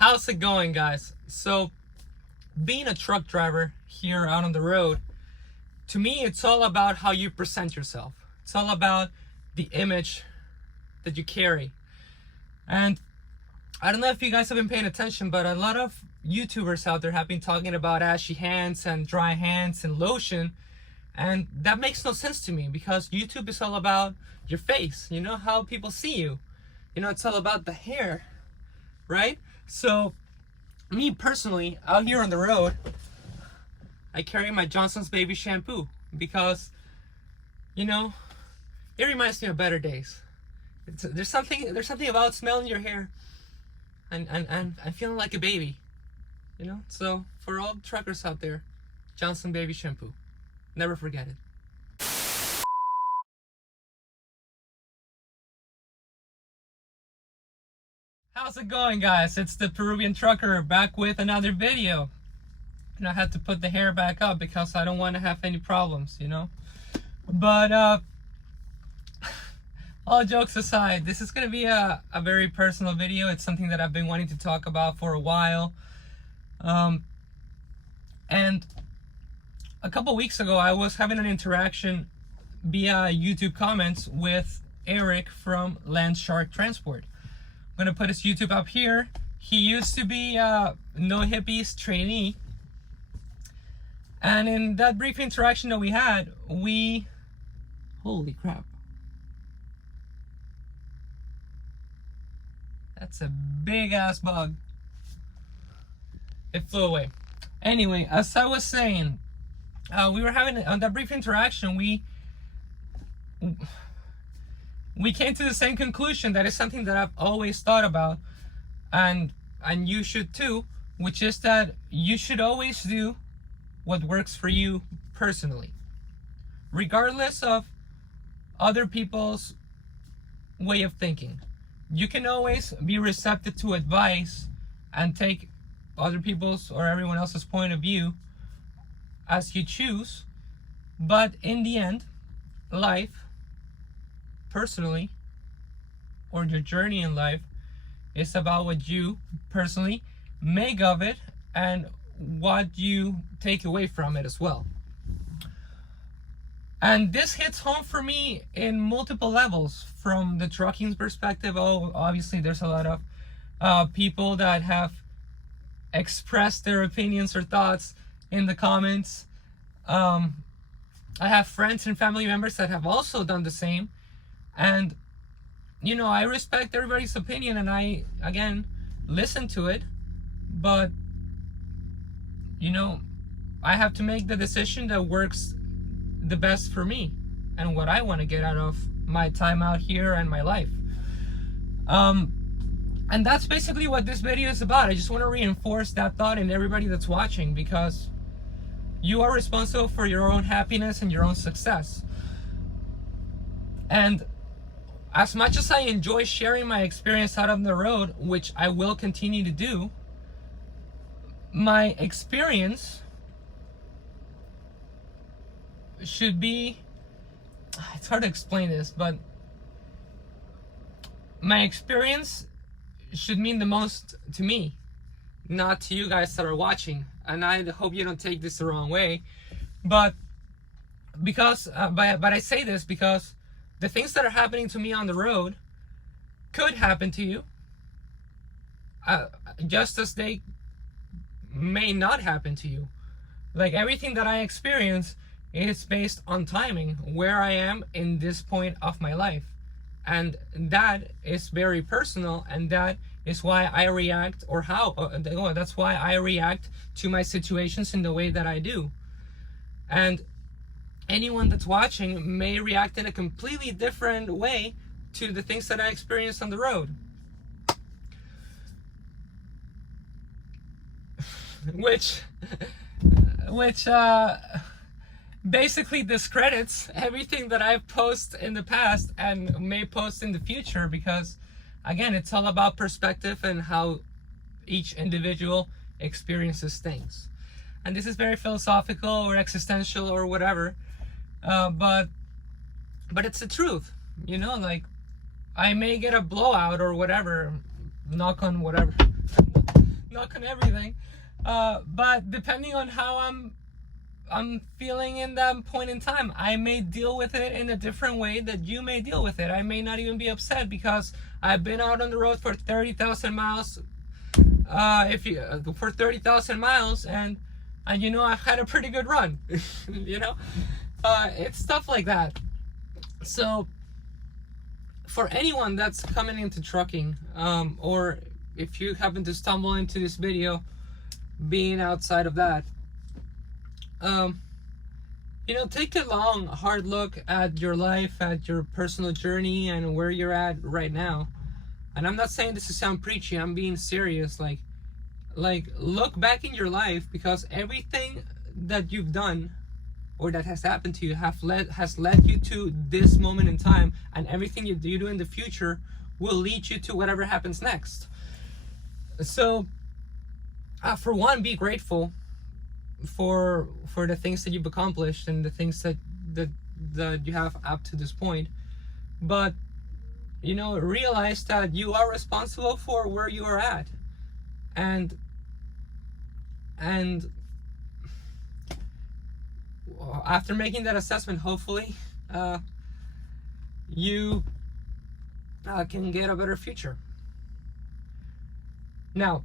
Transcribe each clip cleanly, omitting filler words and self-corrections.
How's it going, guys? So, being a truck driver here out on the road, to me, it's all about how you present yourself. It's all about the image that you carry. And I don't know if you guys have been paying attention, but a lot of YouTubers out there have been talking about ashy hands and dry hands and lotion. And that makes no sense to me because YouTube is all about your face, how people see you. It's all about the hair, right? So, me personally, out here on the road, I carry my Johnson's Baby Shampoo because, it reminds me of better days. There's something about smelling your hair and feeling like a baby, So, for all truckers out there, Johnson Baby Shampoo. Never forget it. How's it going, guys? It's the Peruvian trucker back with another video. And I had to put the hair back up because I don't want to have any problems, But all jokes aside, this is going to be a very personal video. It's something that I've been wanting to talk about for a while. And a couple weeks ago, I was having an interaction via YouTube comments with Eric from Land Shark Transport. I'm gonna put his YouTube up here. He used to be a No Hippies trainee, and in that brief interaction that we had, holy crap, that's a big ass bug. It flew away. Anyway, as I was saying, we were having on that brief interaction, we came to the same conclusion that is something that I've always thought about, and you should too, which is that you should always do what works for you personally, regardless of other people's way of thinking. You can always be receptive to advice and take other people's or everyone else's point of view as you choose, but in the end, life, personally, or your journey in life, is about what you personally make of it and what you take away from it as well. And this hits home for me in multiple levels. From the trucking perspective, obviously there's a lot of people that have expressed their opinions or thoughts in the comments. I have friends and family members that have also done the same. And, I respect everybody's opinion and I, again, listen to it. But, I have to make the decision that works the best for me and what I want to get out of my time out here and my life. And that's basically what this video is about. I just want to reinforce that thought in everybody that's watching, because you are responsible for your own happiness and your own success. And as much as I enjoy sharing my experience out on the road, which I will continue to do, my experience should be, it's hard to explain this, but my experience should mean the most to me, not to you guys that are watching. And I hope you don't take this the wrong way, but I say this because the things that are happening to me on the road could happen to you, just as they may not happen to you. Like, everything that I experience is based on timing, where I am in this point of my life. And that is very personal, and that is why I react, that's why I react to my situations in the way that I do. And anyone that's watching may react in a completely different way to the things that I experienced on the road. which basically discredits everything that I've posted in the past and may post in the future, because again, it's all about perspective and how each individual experiences things. And this is very philosophical or existential or whatever, but it's the truth, like, I may get a blowout or whatever, knock on whatever, knock on everything. But depending on how I'm feeling in that point in time, I may deal with it in a different way that you may deal with it. I may not even be upset because I've been out on the road for 30,000 miles. For 30,000 miles, and you know, I've had a pretty good run. You know, it's stuff like that. So for anyone that's coming into trucking, or if you happen to stumble into this video being outside of that, you know, take a long, hard look at your life, at your personal journey, and where you're at right now. And I'm not saying this to sound preachy, I'm being serious. Like look back in your life, because everything that you've done or that has happened to you has led you to this moment in time, and everything you do in the future will lead you to whatever happens next. So for one, be grateful for the things that you've accomplished and the things that you have up to this point. But you know, realize that you are responsible for where you are at, and after making that assessment, hopefully you can get a better future. Now,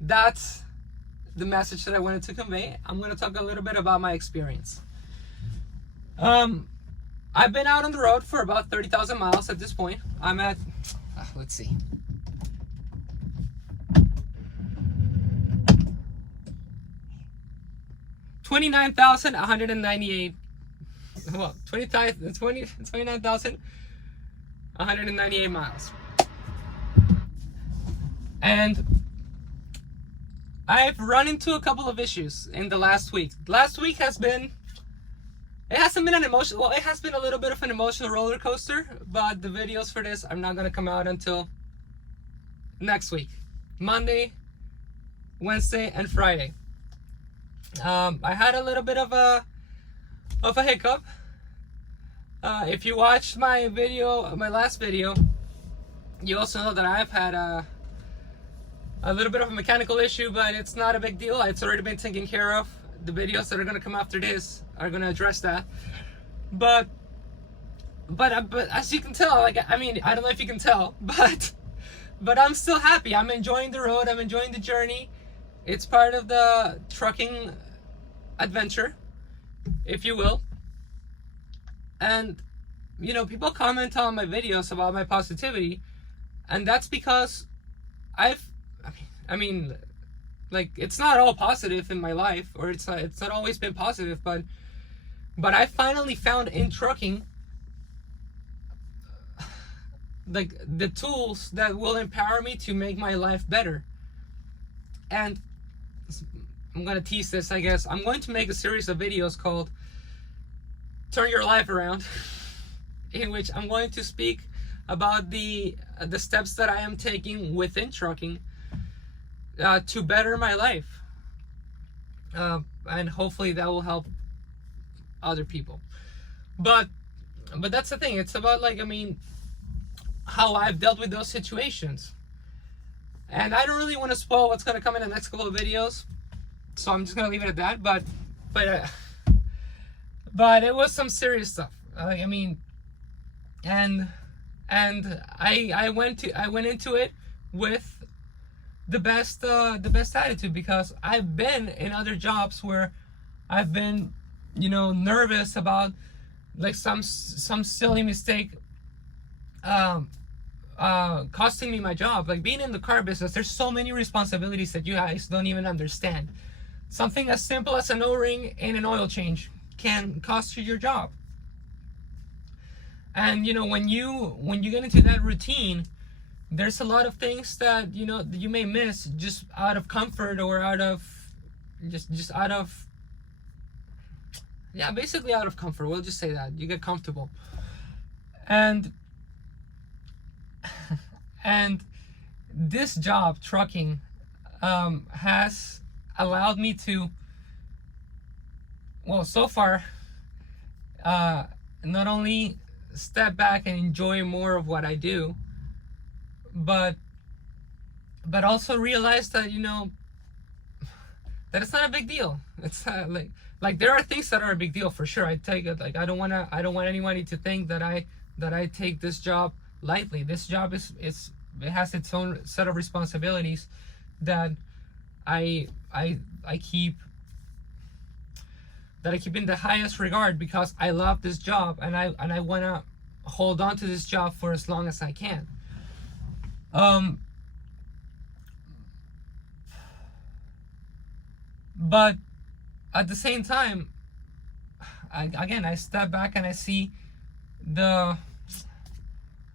that's the message that I wanted to convey. I'm going to talk a little bit about my experience. I've been out on the road for about 30,000 miles at this point. I'm at, let's see. $29,198. Well, 29,198 miles. And I've run into a couple of issues in the last week. Last week has been, it hasn't been an emotional, well, it has been a little bit of an emotional roller coaster, but the videos for this are not going to come out until next week. Monday, Wednesday, and Friday. I had a little bit of a hiccup. If you watched my last video, you also know that I've had a little bit of a mechanical issue, but it's not a big deal. It's already been taken care of. The videos that are going to come after this are going to address that. But as you can tell, like, I mean, I don't know if you can tell, but I'm still happy. I'm enjoying the road. I'm enjoying the journey. It's part of the trucking adventure, if you will. And you know, people comment on my videos about my positivity, and that's because I mean, like, it's not all positive in my life, or it's not always been positive, but I finally found in trucking like the tools that will empower me to make my life better. And I'm gonna tease this, I guess. I'm going to make a series of videos called Turn Your Life Around, in which I'm going to speak about the steps that I am taking within trucking to better my life, and hopefully that will help other people. But that's the thing. It's about, like, I mean, how I've dealt with those situations. And I don't really want to spoil what's going to come in the next couple of videos, so I'm just going to leave it at that. But it was some serious stuff. I mean, and I went into it with the best attitude, because I've been in other jobs where I've been, you know, nervous about, like, some silly mistake costing me my job. Like, being in the car business, there's so many responsibilities that you guys don't even understand. Something as simple as an O-ring and an oil change can cost you your job. And you know, when you get into that routine, there's a lot of things that, you know, you may miss just out of comfort, or out of just out of, yeah, basically out of comfort. We'll just say that you get comfortable. And this job, trucking, has allowed me to, well, so far, not only step back and enjoy more of what I do, but but also realize that, you know, that it's not a big deal. It's like there are things that are a big deal for sure. I take it, like I don't want anybody to think that I take this job lightly. This job it has its own set of responsibilities that I keep in the highest regard, because I love this job, and I want to hold on to this job for as long as I can. But at the same time, I step back and I see I'm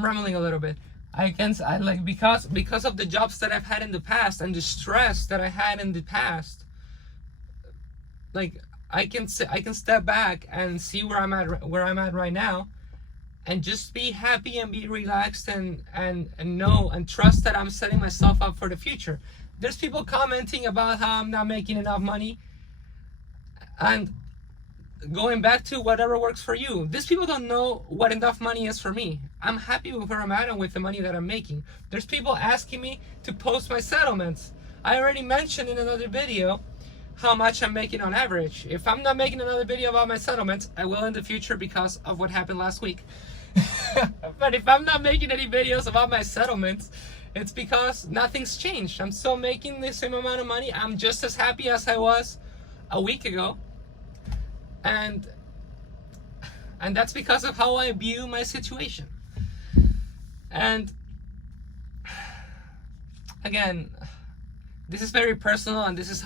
rambling a little bit. Because of the jobs that I've had in the past and the stress that I had in the past, like I can step back and see where I'm at right now, and just be happy and be relaxed and know and trust that I'm setting myself up for the future. There's people commenting about how I'm not making enough money, and going back to whatever works for you. These people don't know what enough money is for me. I'm happy with where I'm at and with the money that I'm making. There's people asking me to post my settlements. I already mentioned in another video how much I'm making on average. If I'm not making another video about my settlements, I will in the future because of what happened last week. But if I'm not making any videos about my settlements, it's because nothing's changed. I'm still making the same amount of money. I'm just as happy as I was a week ago. And that's because of how I view my situation. And again, this is very personal, and this is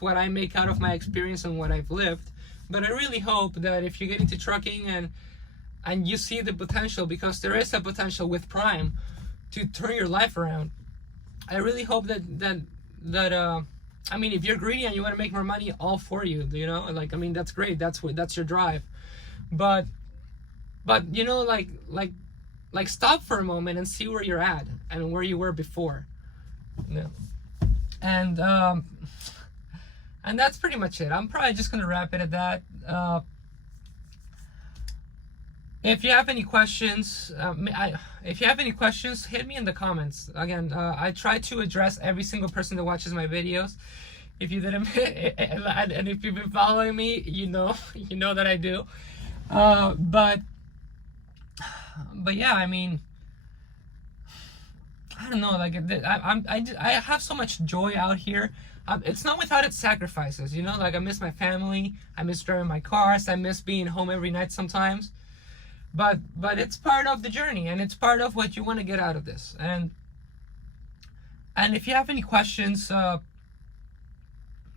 what I make out of my experience and what I've lived. But I really hope that if you get into trucking and you see the potential, because there is a potential with Prime to turn your life around, I really hope that I mean, if you're greedy and you want to make more money, all for you, you know, like, I mean, that's great. That's your drive. But you know, like stop for a moment and see where you're at and where you were before. Yeah. And that's pretty much it. I'm probably just gonna wrap it at that. If you have any questions, hit me in the comments. Again, I try to address every single person that watches my videos. If you didn't, and if you've been following me, you know that I do. But yeah, I mean, I don't know. Like, I have so much joy out here. It's not without its sacrifices, you know. Like, I miss my family. I miss driving my cars. I miss being home every night sometimes. But it's part of the journey, and it's part of what you want to get out of this. And if you have any questions,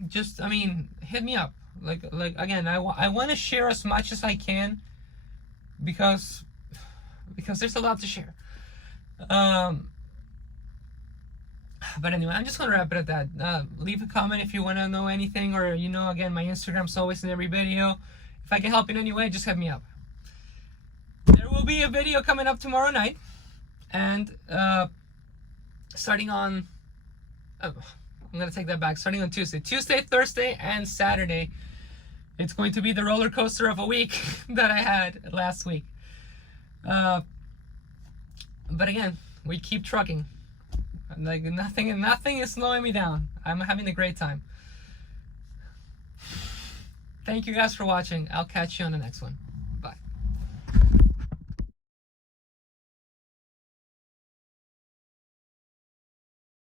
just, I mean, hit me up. Like again, I want to share as much as I can, because there's a lot to share. But anyway, I'm just gonna wrap it at that. Leave a comment if you want to know anything, or, you know, again, my Instagram's always in every video. If I can help in any way, just hit me up. There will be a video coming up tomorrow night, and starting on, I'm gonna take that back. Starting on Tuesday, Thursday, and Saturday, it's going to be the roller coaster of a week that I had last week. But again, we keep trucking. Like, nothing is slowing me down. I'm having a great time. Thank you guys for watching. I'll catch you on the next one.